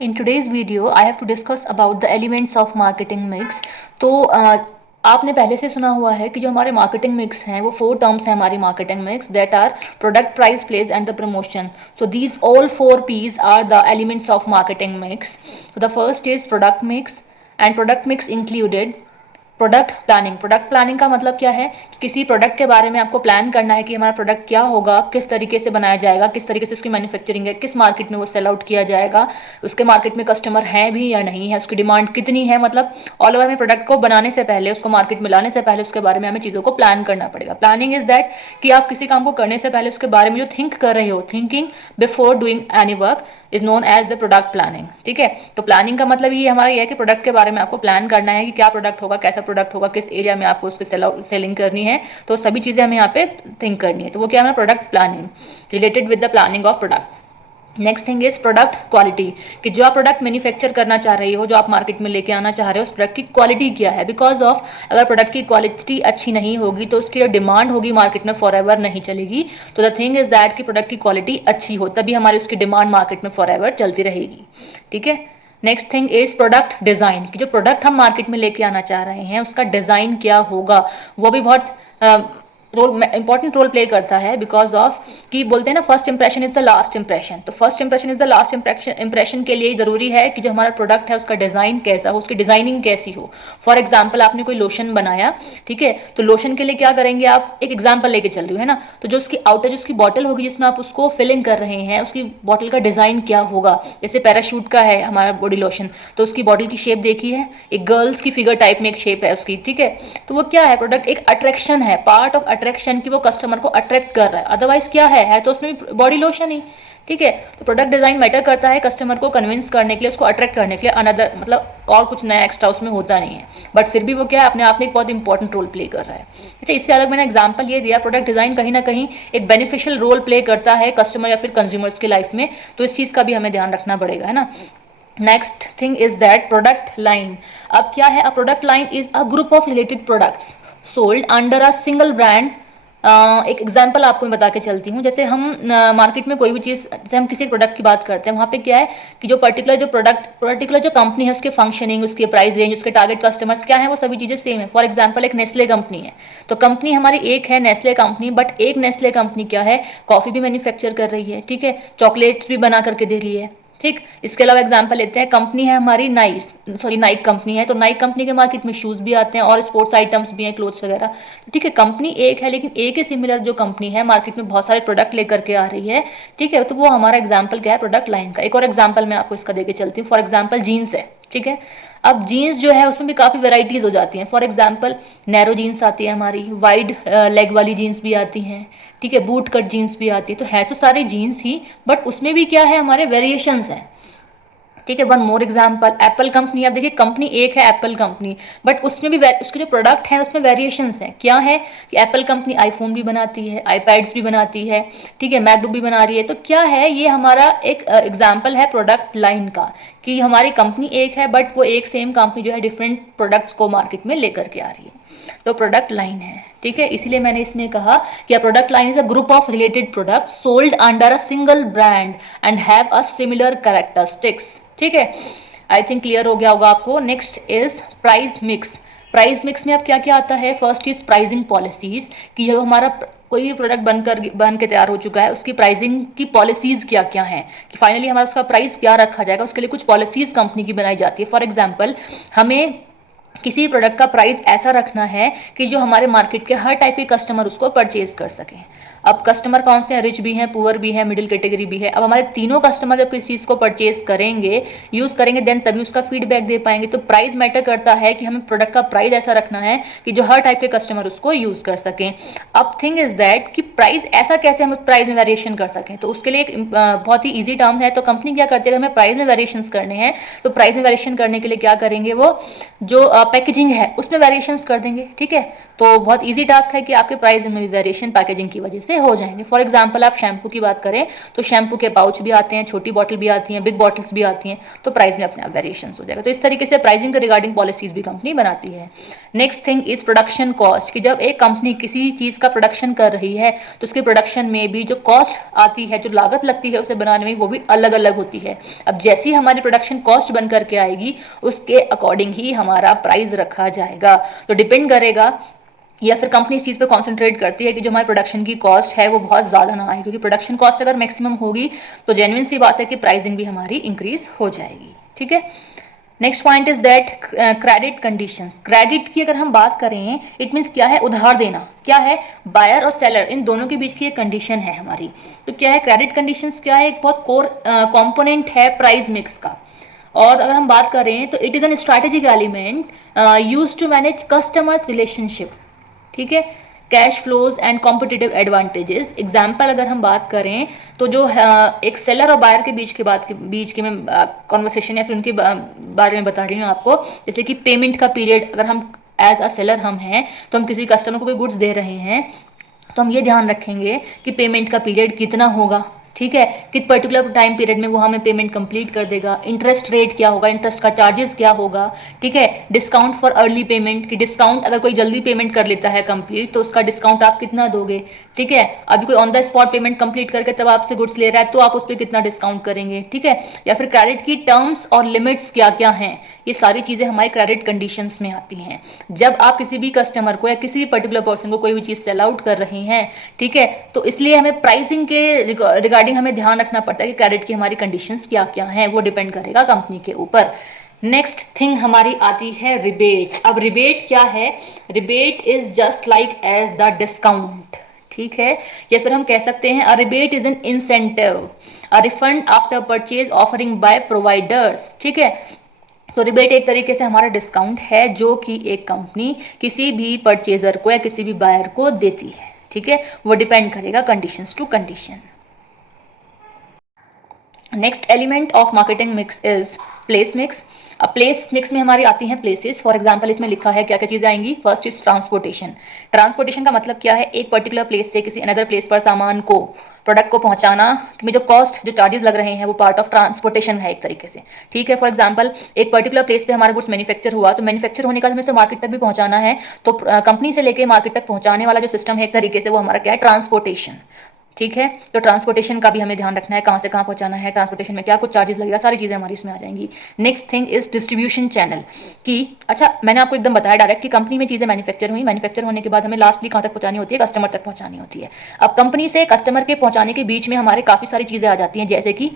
In today's video, I have to discuss about the elements of marketing mix. तो आपने पहले से सुना हुआ है कि जो हमारे मार्केटिंग मिक्स हैं वो 4 टर्म्स हैं हमारी marketing mix, that are product, price, place and the promotion. So these all 4 P's are the elements of marketing mix. So the first is product mix, and product mix included product planning का मतलब क्या है कि किसी product के बारे में आपको प्लान करना है कि हमारा प्रोडक्ट क्या होगा, किस तरीके से बनाया जाएगा, किस तरीके से उसकी मैन्युफैक्चरिंग है, किस मार्केट में वो सेल आउट किया जाएगा, उसके मार्केट में कस्टमर है भी या नहीं है, उसकी डिमांड कितनी है. मतलब ऑल ओवर में प्रोडक्ट को बनाने से पहले, उसको मार्केट में लाने से पहले उसके बारे में हमें चीज़ों को प्लान करना पड़ेगा. प्लानिंग इज दैट कि आप किसी काम को करने से पहले उसके बारे में जो थिंक कर रहे हो, thinking before doing any work is known as the product planning. ठीक है, तो प्लानिंग का मतलब ये हमारा ये है कि प्रोडक्ट के बारे में आपको प्लान करना है कि क्या प्रोडक्ट होगा, कैसा प्रोडक्ट होगा, किस एरिया में आपको उसकी सेलिंग करनी है. तो सभी चीज़ें हमें यहाँ पे थिंक करनी है. तो वो क्या है, product planning related with the planning of product. Next thing is product quality, कि जो आप प्रोडक्ट मैन्युफैक्चर करना चाह रही हो, जो आप मार्केट में लेके आना चाह रहे हो, उस प्रोडक्ट की क्वालिटी क्या है. बिकॉज ऑफ अगर प्रोडक्ट की क्वालिटी अच्छी नहीं होगी तो उसकी जो डिमांड होगी मार्केट में फॉर एवर नहीं चलेगी. तो द थिंग इज दैट कि प्रोडक्ट की क्वालिटी अच्छी हो, तभी हमारी उसकी डिमांड मार्केट में फॉर एवर चलती रहेगी. ठीक है. Next thing is product design, कि जो प्रोडक्ट हम मार्केट में लेके आना चाह रहे हैं उसका डिज़ाइन क्या होगा. वो भी बहुत इंपॉर्टेंट रोल प्ले करता है. बिकॉज ऑफ कि बोलते हैं ना, first impression is the last impression. तो first impression is the last impression के लिए ज़रूरी है कि जो हमारा प्रोडक्ट है उसका डिज़ाइन कैसा हो, उसकी डिज़ाइनिंग कैसी हो. फॉर एग्जाम्पल आपने कोई लोशन बनाया, ठीक है, तो लोशन के लिए क्या करेंगे आप, एक एग्जाम्पल लेके चल रही हो है ना, तो जो उसकी आउटर जो उसकी बॉटल होगी जिसमें आप उसको फिलिंग कर रहे हैं, उसकी बॉटल का डिज़ाइन क्या होगा. जैसे पैराशूट का है हमारा बॉडी लोशन, तो उसकी बॉटल की शेप देखी है, एक गर्ल्स की फिगर टाइप में एक शेप है उसकी. ठीक है, तो वो क्या है, प्रोडक्ट एक अट्रैक्शन है, पार्ट ऑफ अट्रैक्शन की वो कस्टमर को अट्रैक्ट कर रहा है. अदरवाइज क्या है तो उसमें बॉडी लोशन ही. ठीक है, तो प्रोडक्ट डिज़ाइन मैटर करता है कस्टमर को कन्विंस करने के लिए, उसको अट्रैक्ट करने के लिए. अनदर मतलब और कुछ नया एक्स्ट्रा उसमें होता नहीं है, बट फिर भी वो क्या है, अपने आप में एक बहुत इंपॉर्टेंट रोल प्ले कर रहा है. अच्छा, इससे अलग मैंने एग्जांपल ये दिया, प्रोडक्ट डिज़ाइन कहीं ना कहीं एक बेनिफिशियल रोल प्ले करता है कस्टमर या फिर कंज्यूमर्स की लाइफ में. तो इस चीज़ का भी हमें ध्यान रखना पड़ेगा, है ना. Next thing is that product line. अब क्या है, a product line is a group of related products sold under a single brand. एक एग्जांपल आपको मैं बता के चलती हूँ. जैसे हम मार्केट में कोई भी चीज़, जैसे हम किसी प्रोडक्ट की बात करते हैं, वहाँ पे क्या है कि जो पर्टिकुलर जो कंपनी है उसके फंक्शनिंग, उसके प्राइस रेंज, उसके टारगेट कस्टमर्स क्या है, वो सभी चीज़ें सेम है. फॉर एग्जांपल एक नेस्ले कंपनी है, तो कंपनी हमारी एक है नेस्ले कंपनी, बट एक नेस्ले कंपनी क्या है, कॉफ़ी भी मैन्युफैक्चर कर रही है, ठीक है, चॉकलेट्स भी बना करके दे रही है. ठीक, इसके अलावा एग्जांपल लेते हैं, कंपनी है हमारी नाइक कंपनी है, तो नाइक कंपनी के मार्केट में शूज़ भी आते हैं और स्पोर्ट्स आइटम्स भी हैं, क्लोथ्स वगैरह. ठीक है, कंपनी एक है लेकिन एक ही सिमिलर जो कंपनी है मार्केट में बहुत सारे प्रोडक्ट लेकर के आ रही है. ठीक है, तो वो हमारा एग्जाम्पल क्या है, प्रोडक्ट लाइन का. एक और एग्जाम्पल मैं आपको इसका देके चलती हूँ. फॉर एग्जाम्पल जीन्स है, ठीक है. अब जीन्स जो है उसमें भी काफ़ी वेराइटीज़ हो जाती हैं. फॉर एग्जाम्पल नैरो जीन्स आती है हमारी, वाइड लेग वाली जीन्स भी आती हैं, ठीक है, बूट कट जीन्स भी आती है. तो है तो सारे जीन्स ही, बट उसमें भी क्या है, हमारे वेरिएशंस हैं. ठीक है, one more example, Apple company. आप देखिए कंपनी एक है एप्पल कंपनी, बट उसमें भी उसके जो प्रोडक्ट हैं उसमें वेरिएशंस हैं. क्या है कि एप्पल कंपनी आईफोन भी बनाती है, आईपैड्स भी बनाती है, ठीक है, मैकबुक भी बना रही है. तो क्या है, ये हमारा एक एग्जाम्पल है प्रोडक्ट लाइन का, कि हमारी कंपनी एक है बट वो एक सेम कंपनी जो है डिफरेंट प्रोडक्ट्स को मार्केट में लेकर के आ रही है. तो प्रोडक्ट लाइन है. ठीक है, इसीलिए मैंने इसमें कहा कि product line is a group of related products sold under a single brand and have a similar characteristics. ठीक है, आई थिंक क्लियर हो गया होगा आपको. Next is price mix. Price mix में अब क्या क्या आता है, फर्स्ट इज प्राइसिंग पॉलिसीज, कि जो हमारा कोई भी प्रोडक्ट बन के तैयार हो चुका है उसकी प्राइसिंग की पॉलिसीज़ क्या क्या हैं, कि फाइनली हमारा उसका प्राइस क्या रखा जाएगा, उसके लिए कुछ पॉलिसीज़ कंपनी की बनाई जाती है. फॉर एग्जाम्पल हमें किसी प्रोडक्ट का प्राइस ऐसा रखना है कि जो हमारे मार्केट के हर टाइप के कस्टमर उसको परचेज कर सकें. अब कस्टमर कौन से हैं, रिच भी हैं, पुअर भी है, मिडिल कैटेगरी भी है. अब हमारे तीनों कस्टमर जब किसी चीज़ को परचेज करेंगे, यूज़ करेंगे, देन तभी उसका फीडबैक दे पाएंगे. तो प्राइस मैटर करता है कि हमें प्रोडक्ट का प्राइस ऐसा रखना है कि जो हर टाइप के कस्टमर उसको यूज़ कर सकें. अब थिंग इज दैट कि प्राइस ऐसा कैसे हम प्राइस में वेरिएशन कर सकें. तो उसके लिए एक बहुत ही ईजी टर्म है. तो कंपनी क्या करती है, अगर हमें प्राइस में वेरिएशन करने हैं तो प्राइस में वेरिएशन करने के लिए क्या करेंगे, वो जो पैकेजिंग है उसमें वेरिएशंस कर देंगे. ठीक है, तो बहुत इजी टास्क है कि आपके प्राइस में भी वेरिएशन पैकेजिंग की वजह से से हो जाएंगे। फॉर एग्जाम्पल आप शैम्पू की बात करें तो शैम्पू के पाउच भी आते हैं, छोटी बॉटल भी आती हैं, बिग बॉटल्स भी आती हैं, तो प्राइस में अपने आप वेरिएशन हो जाएगा। तो इस तरीके से प्राइसिंग के रिगार्डिंग पॉलिसीज भी कंपनी बनाती है। Next thing is production cost, कि जब एक कंपनी किसी चीज़ का प्रोडक्शन कर रही है तो उसके प्रोडक्शन में भी जो कॉस्ट आती है, जो लागत लगती है उसे बनाने में, वो भी अलग अलग होती है। अब जैसी हमारी प्रोडक्शन कॉस्ट बन करके आएगी उसके अकॉर्डिंग ही हमारा प्राइस रखा जाएगा। तो डिपेंड करेगा, या फिर कंपनी इस चीज़ पे कॉन्सेंट्रेट करती है कि जो हमारी प्रोडक्शन की कॉस्ट है वो बहुत ज़्यादा ना आए, क्योंकि प्रोडक्शन कॉस्ट अगर मैक्सिमम होगी तो जेन्युइन सी बात है कि प्राइसिंग भी हमारी इंक्रीज हो जाएगी। ठीक है। Next point is that credit conditions. Credit की अगर हम बात करें, इट मीन्स क्या है, उधार देना। क्या है, बायर और सेलर इन दोनों के बीच की एक कंडीशन है हमारी। तो क्या है क्रेडिट कंडीशंस, क्या है, एक बहुत कोर कंपोनेंट है प्राइस मिक्स का। और अगर हम बात करें तो it is an strategic element use to manage customers relationship. ठीक है। Cash flows and competitive advantages. Example अगर हम बात करें तो जो एक सेलर और बायर के बीच के मैं कॉन्वर्सेशन या फिर उनके बारे में बता रही हूँ आपको। जैसे कि पेमेंट का पीरियड, अगर हम एज अ सेलर हम हैं तो हम किसी कस्टमर को कोई गुड्स दे रहे हैं तो हम ये ध्यान रखेंगे कि पेमेंट का पीरियड कितना होगा। ठीक है, किस पर्टिकुलर टाइम पीरियड में वो हमें पेमेंट कंप्लीट कर देगा, इंटरेस्ट रेट क्या होगा, इंटरेस्ट का चार्जेस क्या होगा। ठीक है, डिस्काउंट फॉर अर्ली पेमेंट, कि डिस्काउंट अगर कोई जल्दी पेमेंट कर लेता है कंप्लीट तो उसका डिस्काउंट आप कितना दोगे। ठीक है, अभी कोई on the spot payment complete करके तब आपसे गुड्स ले रहा है तो आप उस पर कितना डिस्काउंट करेंगे। ठीक है, या फिर क्रेडिट की टर्म्स और लिमिट्स क्या क्या हैं, ये सारी चीज़ें हमारे क्रेडिट कंडीशंस में आती हैं। जब आप किसी भी कस्टमर को या किसी भी पर्टिकुलर पर्सन को कोई भी चीज़ सेल आउट कर रहे हैं, ठीक है, तो इसलिए हमें प्राइसिंग के रिगार्डिंग हमें ध्यान रखना पड़ता है कि क्रेडिट की हमारी कंडीशंस क्या क्या हैं, वो डिपेंड करेगा कंपनी के ऊपर। नेक्स्ट थिंग हमारी आती है रिबेट। अब रिबेट क्या है, rebate is just like as the discount. ठीक है, या फिर हम कह सकते हैं a rebate is an incentive, a refund after purchase offering by providers. ठीक है, तो रिबेट एक तरीके से हमारा डिस्काउंट है जो कि एक कंपनी किसी भी परचेजर को या किसी भी बायर को देती है। ठीक है, वो डिपेंड करेगा conditions to condition. Next element of marketing mix is place mix. अब प्लेस मिक्स में हमारी आती हैं प्लेसेस। फॉर एग्जांपल इसमें लिखा है क्या क्या चीज़ें आएंगी। First is transportation. ट्रांसपोर्टेशन का मतलब क्या है, एक पर्टिकुलर प्लेस से किसी अनदर प्लेस पर सामान को, प्रोडक्ट को पहुंचाना में जो कॉस्ट, जो चार्जेस लग रहे हैं वो पार्ट ऑफ ट्रांसपोर्टेशन है एक तरीके से। ठीक है, फॉर एग्जांपल एक पर्टिकुलर प्लेस पे हमारा गुड्स मैन्युफैक्चर हुआ, तो मैन्युफैक्चर होने का हमें उसे मार्केट तक भी पहुंचाना है, तो कंपनी से लेके मार्केट तक पहुंचाने वाला जो सिस्टम है एक तरीके से वो हमारा क्या है, ट्रांसपोर्टेशन। ठीक है, तो ट्रांसपोर्टेशन का भी हमें ध्यान रखना है, कहाँ से कहाँ पहुँचाना है, ट्रांसपोर्टेशन में क्या कुछ चार्जेस लगेगा, सारी चीज़ें हमारी इसमें आ जाएंगी। Next thing is distribution channel. कि अच्छा मैंने आपको एकदम बताया डायरेक्ट कि कंपनी में चीज़ें मैन्युफैक्चर हुई, मैन्युफैक्चर होने के बाद हमें लास्टली कहाँ तक पहुँचानी होती है, कस्टमर तक पहुँचानी होती है। अब कंपनी से कस्टमर के पहुँचाने के बीच में हमारे काफ़ी सारी चीज़ें आ जाती हैं, जैसे कि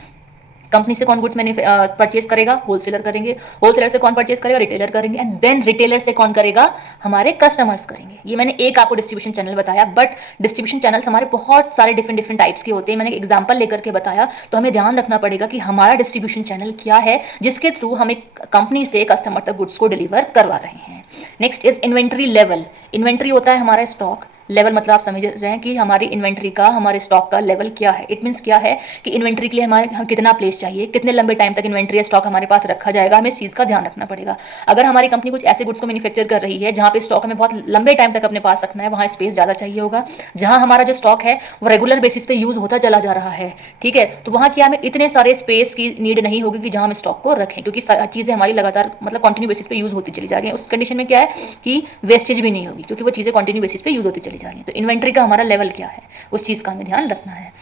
कंपनी से कौन गुड्स मैंने परचेज करेगा, होलसेलर करेंगे, होलसेलर से कौन परचेज करेगा, रिटेलर करेंगे, एंड देन रिटेलर से कौन करेगा, हमारे कस्टमर्स करेंगे। ये मैंने एक आपको डिस्ट्रीब्यूशन चैनल बताया, बट डिस्ट्रीब्यूशन चैनल्स हमारे बहुत सारे डिफरेंट डिफरेंट टाइप्स के होते हैं। मैंने एग्जांपल लेकर के बताया, तो हमें ध्यान रखना पड़ेगा कि हमारा डिस्ट्रीब्यूशन चैनल क्या है जिसके थ्रू हम एक कंपनी से कस्टमर तक गुड्स को डिलीवर करवा रहे हैं। Next is inventory level. Inventory होता है हमारा स्टॉक, लेवल मतलब आप समझ रहे हैं कि हमारी इन्वेंट्री का, हमारे स्टॉक का लेवल क्या है। इट मीन्स क्या है कि इन्वेंट्री के लिए हमारे हम कितना प्लेस चाहिए, कितने लंबे टाइम तक इन्वेंट्री या स्टॉक हमारे पास रखा जाएगा, हमें इस चीज़ का ध्यान रखना पड़ेगा। अगर हमारी कंपनी कुछ ऐसे गुड्स को मैन्युफैक्चर कर रही है जहाँ पे स्टॉक हमें बहुत लंबे टाइम तक अपने पास रखना है, वहाँ स्पेस ज़्यादा चाहिए होगा। जहाँ हमारा जो स्टॉक है वो रेगुलर बेसिस पे यूज़ होता चला जा रहा है, ठीक है, तो वहाँ क्या हमें इतने सारे स्पेस की नीड नहीं होगी कि जहाँ हम स्टॉक को रखें, क्योंकि चीज़ें हमारी लगातार मतलब कंटिन्यू बेसिस पे यूज़ होती चली जा रही हैं। उस कंडीशन में क्या है कि वेस्टेज भी नहीं होगी, क्योंकि वो चीज़ें कंटिन्यू बेसिस पे यूज़ होती चली जा रही हैं। तो इन्वेंट्री का हमारा लेवल क्या है, उस चीज़ का हमें ध्यान रखना है।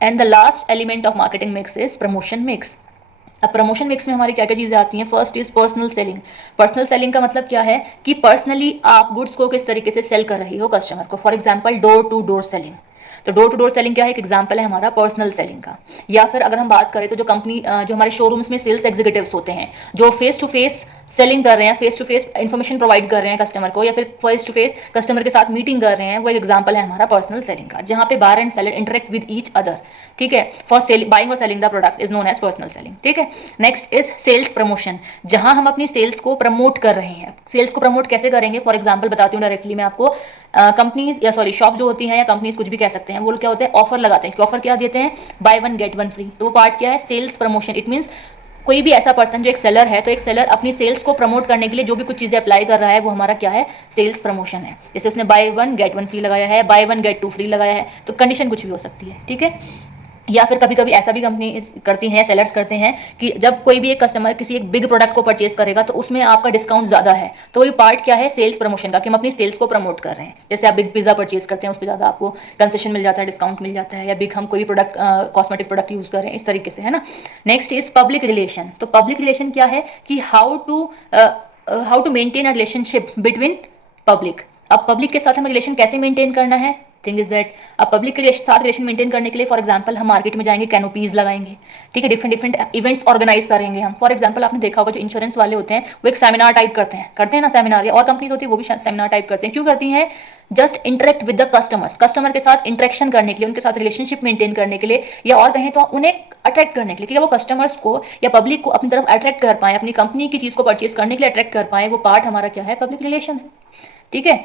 And the last element of marketing mix is promotion mix. अब प्रमोशन मिक्स में हमारी क्या क्या चीज़ें आती हैं। First is personal selling. Personal selling का मतलब क्या है कि पर्सनली आप गुड्स को किस तरीके से सेल कर रही हो कस्टमर को। For example door to door selling. तो डोर टू डोर सेलिंग क्या है, एक एग्जांपल है हमारा पर्सनल सेलिंग का। या फिर अगर हम बात करें तो जो कंपनी जो हमारे शोरूम्स में सेल्स एग्जीक्यूटिव्स होते हैं, जो फेस टू फेस सेलिंग कर रहे हैं, face to face information provide कर रहे हैं कस्टमर को, या फिर फेस टू फेस कस्टमर के साथ मीटिंग कर रहे हैं, वो एक एग्जांपल है हमारा पर्सनल सेलिंग का, जहाँ पे buyer and seller interact with each other. ठीक है, फॉर बाइंग और selling the product is known as personal selling. ठीक है, नेक्स्ट इज सेल्स प्रमोशन, जहां हम अपनी सेल्स को प्रमोट कर रहे हैं। सेल्स को प्रमोट कैसे करेंगे, फॉर एग्जांपल बताती हूँ डायरेक्टली मैं आपको। कंपनीज या सॉरी शॉप जो होती हैं या कंपनीज कुछ भी कह सकते हैं, वो क्या होते हैं, ऑफर लगाते हैं। ऑफर क्या देते हैं, by one get one free. तो वो पार्ट क्या है, सेल्स प्रमोशन। इट मीन्स कोई भी ऐसा पर्सन जो एक सेलर है, तो एक सेलर अपनी सेल्स को प्रमोट करने के लिए जो भी कुछ चीज़ें अप्लाई कर रहा है वो हमारा क्या है, सेल्स प्रमोशन है। जैसे उसने बाय 1 गेट 1 फ्री लगाया है, बाय 1 गेट 2 फ्री लगाया है, तो कंडीशन कुछ भी हो सकती है, ठीक है। या फिर कभी कभी ऐसा भी कंपनी करती हैं, सेलर्स करते हैं कि जब कोई भी एक कस्टमर किसी एक बिग प्रोडक्ट को परचेज करेगा तो उसमें आपका डिस्काउंट ज़्यादा है, तो वही पार्ट क्या है, सेल्स प्रमोशन का, कि हम अपनी सेल्स को प्रमोट कर रहे हैं। जैसे आप बिग पिज़्ज़ा परचेज करते हैं, उस पर ज़्यादा आपको कंसेशन मिल जाता है, डिस्काउंट मिल जाता है, या बिग हम कोई प्रोडक्ट कॉस्मेटिक प्रोडक्ट यूज़ कर रहे हैं, इस तरीके से, है ना। Next is public relation. तो पब्लिक रिलेशन क्या है कि how to maintain a relationship between public. अब पब्लिक के साथ हमें रिलेशन कैसे मेंटेन करना है, थिंग इज दैट अब पब्लिक के साथ रिलेशन मेंटेन करने के लिए फॉर एग्जांपल हम मार्केट में जाएंगे, कैनोपीज लगाएंगे, ठीक है, डिफरेंट डिफरेंट इवेंट्स ऑर्गेनाइज करेंगे हम। फॉर एग्जांपल आपने देखा होगा जो इंश्योरेंस वाले होते हैं वो एक सेमिनार टाइप करते हैं ना सेमिनार, या और कंपनीज होती है वो भी सेमिनार टाइप करते हैं। क्यों करती हैं, just interact with the customers, customer के साथ इंटरेक्शन करने के लिए, उनके साथ रिलेशनशिप मेंटेन करने के लिए, या और कहें तो उन्हें अट्रैक्ट करने के लिए, कि वो कस्टमर्स को या पब्लिक को अपनी तरफ अट्रैक्ट कर पाए, अपनी कंपनी की चीज़ को परचेज करने के लिए अट्रैक्ट कर पाए। वो पार्ट हमारा क्या है, पब्लिक रिलेशन है, ठीक है।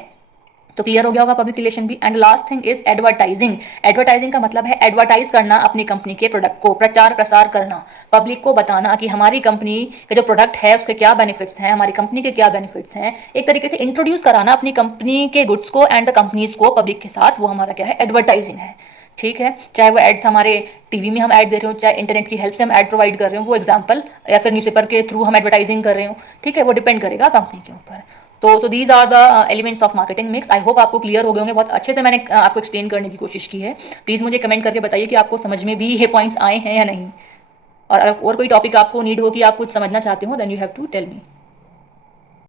तो क्लियर हो गया होगा पब्लिक रिलेशन भी। And last thing is advertising. Advertising का मतलब है एडवर्टाइज करना अपनी कंपनी के प्रोडक्ट को, प्रचार प्रसार करना, पब्लिक को बताना कि हमारी कंपनी का जो प्रोडक्ट है उसके क्या बेनिफिट्स हैं, हमारी कंपनी के क्या बेनिफिट्स हैं, एक तरीके से इंट्रोड्यूस कराना अपनी कंपनी के गुड्स को एंड द कंपनीज को पब्लिक के साथ, वो हमारा क्या है, एडवर्टाइजिंग है, ठीक है। चाहे वो एड्स हमारे टीवी में हम ऐड दे रहे हो, चाहे इंटरनेट की हेल्प से हम ऐड प्रोवाइड कर रहे हो, वो एग्जांपल, या फिर न्यूज़पेपर के थ्रू हम एडवर्टाइजिंग कर रहे हो, ठीक है, वो डिपेंड करेगा कंपनी के ऊपर। तो these are the elements of marketing mix. I hope आपको क्लियर हो गए होंगे, बहुत अच्छे से मैंने आपको एक्सप्लेन करने की कोशिश की है। प्लीज़ मुझे कमेंट करके बताइए कि आपको समझ में भी ये पॉइंट्स आए हैं या नहीं, और कोई टॉपिक आपको नीड हो कि आप कुछ समझना चाहते हो, then you have to tell me.